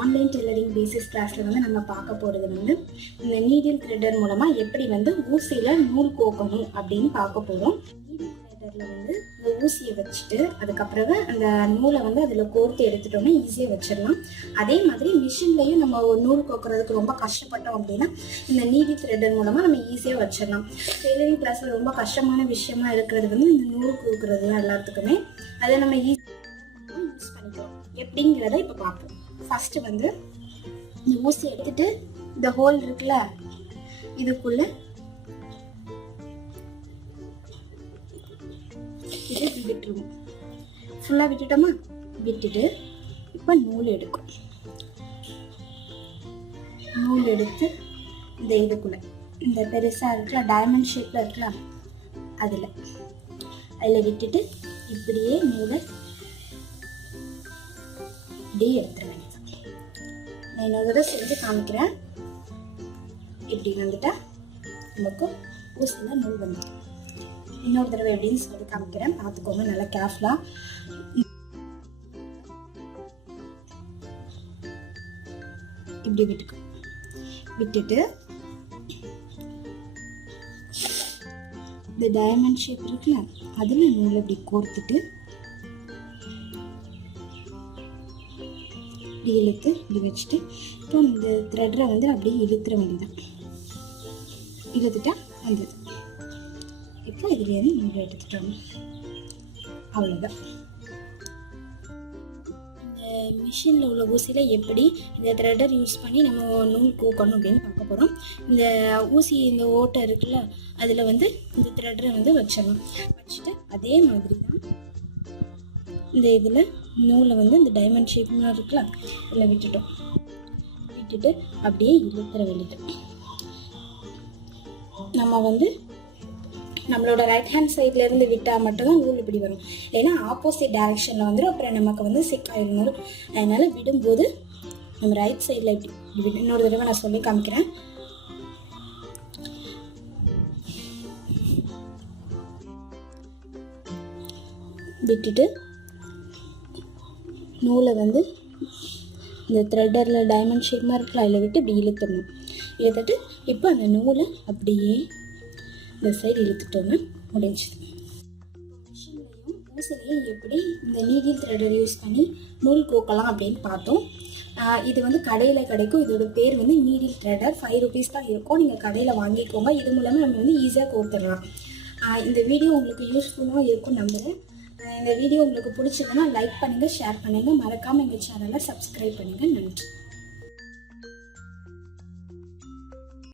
Online tailoring basis கிளாஸில் வந்து நம்ம பார்க்க போகிறது வந்து இந்த நீடில் த்ரெட்டர் மூலமாக எப்படி வந்து ஊசியில் நூல் கோக்கணும் அப்படின்னு பார்க்க போகிறோம். நீடில் த்ரெட்டரில் வந்து இந்த ஊசியை வச்சுட்டு அதுக்கப்புறம் அந்த நூலை வந்து அதில் கோர்த்து எடுத்துட்டோம்னா ஈஸியாக வச்சிடலாம். அதே மாதிரி மிஷின்லையும் நம்ம ஒரு நூல் கோக்குறதுக்கு ரொம்ப கஷ்டப்பட்டோம் அப்படின்னா இந்த நீடில் த்ரெட்டர் மூலமாக நம்ம ஈஸியாக வச்சிடலாம். டெய்லரிங் கிளாஸில் ரொம்ப கஷ்டமான விஷயமா இருக்கிறது வந்து இந்த நூல் கோக்குறது தான் எல்லாத்துக்குமே. அதை நம்ம யூஸ் பண்ணிக்கலாம் எப்படிங்கிறத இப்போ பார்ப்போம். ஃபர்ஸ்ட் வந்து இந்த ஊசி எடுத்துட்டு இந்த ஹோல் இருக்குல்ல இதுக்குள்ள இது விட்டுருவோம். ஃபுல்லா விட்டுட்டோமா? விட்டுட்டு இப்போ நூல் எடுக்கும். நூல் எடுத்து இந்த இதுக்குள்ள இந்த பெருசா இருக்குல்ல டைமண்ட் ஷேப்ல இருக்குல்ல அதில் விட்டுட்டு இப்படியே நூலை இப்படியே எடுத்துட வேண்டியது. நான் இன்னொரு தடவை செஞ்சு காமிக்கிறேன். இப்படி வந்துட்டா நமக்கு ஊசியில் நூல் வந்துடும். இன்னொரு தடவை எப்படின்னு சொல்லி காமிக்கிறேன், பார்த்துக்கோங்க நல்லா கேர்ஃபுல்லாக. இப்படி விட்டுட்டு இந்த டைமண்ட் ஷேப் இருக்குல்ல அதில் நூல் இப்படி கோர்த்துட்டு இப்படி இழுத்து இப்படி வச்சுட்டு இப்போ இந்த த்ரெட்டரை வந்து அப்படியே இழுத்துற வேண்டியதான். இழுத்துட்டா வந்தது. இப்போ இதுலேருந்து நூல் எடுத்துட்டோம், அவ்வளோதான். இந்த மிஷினில் உள்ள ஊசியில் எப்படி இந்த த்ரெட்டர் யூஸ் பண்ணி நம்ம நூல் கோக்கணும் அப்படின்னு பார்க்க போகிறோம். இந்த ஊசி இந்த ஓட்டை இருக்குல்ல அதில் வந்து இந்த த்ரெட்டரை வந்து வச்சிடணும். வச்சுட்டு அதே மாதிரி தான் இந்த இதில் நூலை வந்து இந்த டைமண்ட் ஷேப்லாம் இருக்குல்ல இதில் விட்டுட்டு அப்படியே இழுத்துற வேண்டியது. நம்ம வந்து நம்மளோட ரைட் ஹேண்ட் சைட்லேருந்து விட்டால் மட்டும்தான் நூல் இப்படி வரும். ஏன்னா ஆப்போசிட் டைரெக்ஷனில் வந்துடும், அப்புறம் நமக்கு வந்து சிக்காயிடும் நூல். அதனால் விடும்போது நம்ம ரைட் சைடில் இப்படி இன்னொரு தடவை நான் சொல்லி காமிக்கிறேன். விட்டுட்டு நூலை வந்து இந்த த்ரெட்டரில் டைமண்ட் ஷேப் மாதிரி இருக்குல்ல அதில் விட்டு இப்படி இழுத்துட்டு இப்போ அந்த நூலை அப்படியே இந்த சைடு இழுத்துட்டோன்னு முடிஞ்சுது. மிஷின்லையும் ஊசிலையும் எப்படி இந்த நீடில் த்ரெட்டர் யூஸ் பண்ணி நூல் கோக்கலாம் அப்படின்னு பார்த்தோம். இது வந்து கடையில் கிடைக்கும். இதோட பேர் வந்து நீடில் த்ரெட்டர். 5 rupees தான் இருக்கும். நீங்கள் கடையில் வாங்கிக்கோங்க. இது மூலமாக நம்ம வந்து ஈஸியாக கோர்த்துடலாம். இந்த வீடியோ உங்களுக்கு யூஸ்ஃபுல்லாக இருக்கும் நம்புகிறேன். இந்த வீடியோ உங்களுக்கு பிடிச்சதுன்னா லைக் பண்ணுங்கள், ஷேர் பண்ணுங்கள், மறக்காமல் எங்கள் சேனலை சப்ஸ்கிரைப் பண்ணுங்கள். நன்றி.